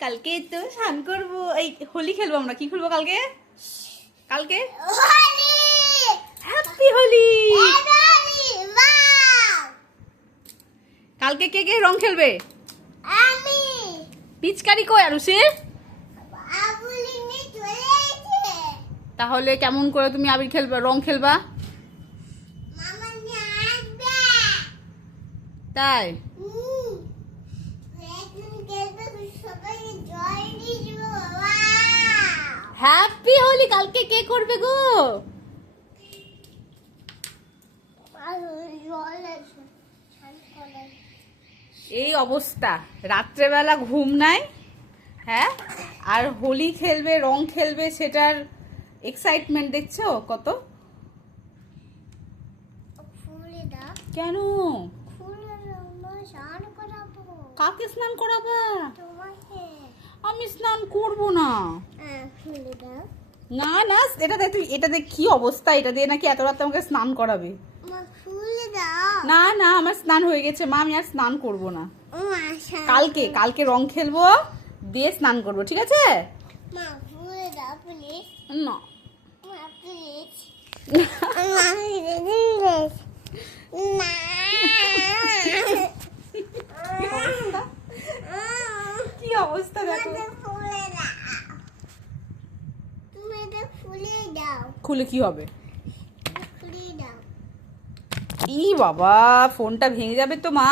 কালকে তো স্নান করবো, এই হোলি খেলবো আমরা। কি খেলবো কালকে? কালকে হ্যাপি হোলি। কালকে কে কে রং খেলবে? পিচকারি কই আর সে? তাহলে কেমন করে তুমি আবির খেলবা, রং খেলবা? তাই হ্যাপি হোলি কালকে কে করবে গো? এই অবস্থা, রাত্রেবেলা ঘুম নাই, হ্যাঁ, আর হোলি খেলবে, রং খেলবে, সেটার এক্সাইটমেন্ট দেখছো কত? কেন? কাকে স্নান করাবা? আমি স্নান করব না। না না, এটা দেখ কি অবস্থা, এটা দিয়ে নাকি এত রাতে আমাকে স্নান করাবে? না না, আমার স্নান হয়ে গেছে মা, আমি আর স্নান করব না। কালকে রং খেলবো, দিয়ে স্নান করব, ঠিক আছে? না কি অবস্থা দেখো। খুলে কি হবে? ই বাবা, ফোনটা ভেঙে যাবে তো মা।